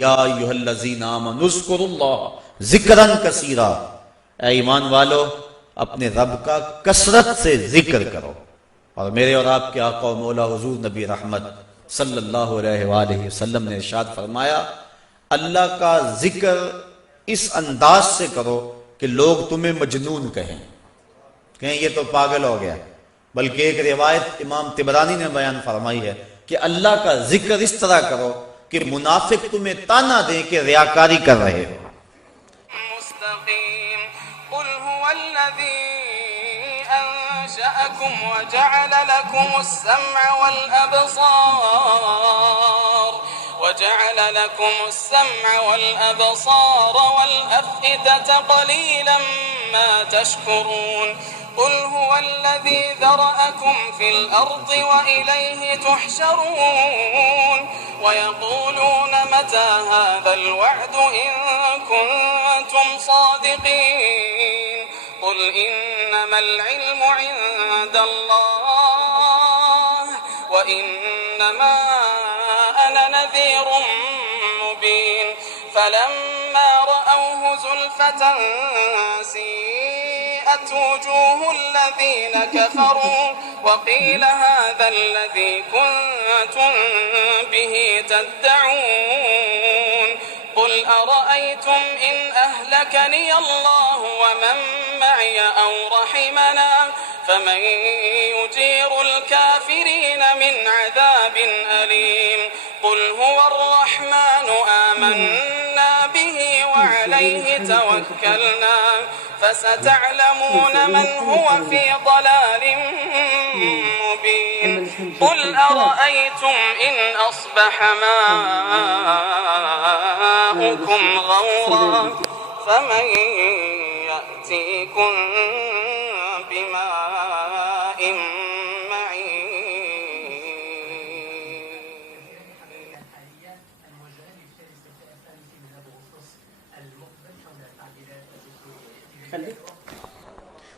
या अय्युहल्लज़ीना आमनू उज़्कुरुल्लाह ज़िक्रन कसीरा, ऐ ईमान वालो अपने रब का कसरत से जिक्र करो। और मेरे और आपके आका और मौला हुजूर नबी रहमत सल्लल्लाहु अलैहि वसल्लम ने इरशाद फरमाया, अल्लाह का जिक्र इस अंदाज से करो कि लोग तुम्हें मजनून कहें ये तो पागल हो गया। बल्कि एक रिवायत इमाम तिबरानी ने बयान फरमाई है कि अल्लाह का जिक्र इस तरह करो कि मुनाफिक तुम्हें ताना दें कि रियाकारी कर रहे हो। وجعل لكم السمع والأبصار والأفئدة قليلا ما تشكرون قل هو الذي ذرأكم في الأرض وإليه تحشرون ويقولون متى هذا الوعد إن كنتم صادقين قل إنما العلم عند الله وإنما أنا نذير مبين فلما رأوه زلفة سيئت وجوه الذين كفروا وقيل هذا الذي كنتم به تدعون قل أرأيتم إن أهلكني الله ومن معي أو رحمنا فمن يجير الكافرين من عذاب أليم قل هو الرحمن آمنا به وعليه توكلنا فستعلمون من هو في ضلال مبين قل أرأيتم إن أصبح ماؤكم غورا فمن يأتيكم بماء معين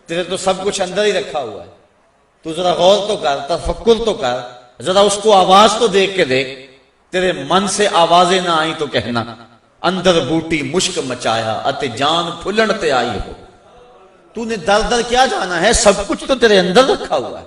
तेरे तो सब कुछ अंदर ही रखा हुआ है, तू जरा गौर तो कर, तफक्कुर तो कर, जरा उसको आवाज तो देख के देख। तेरे मन से आवाजें ना आई तो कहना अंदर बूटी मुश्क मचाया अते जान फुलन ते आई हो। तूने दर दर क्या जाना है, सब कुछ तो तेरे अंदर रखा हुआ है।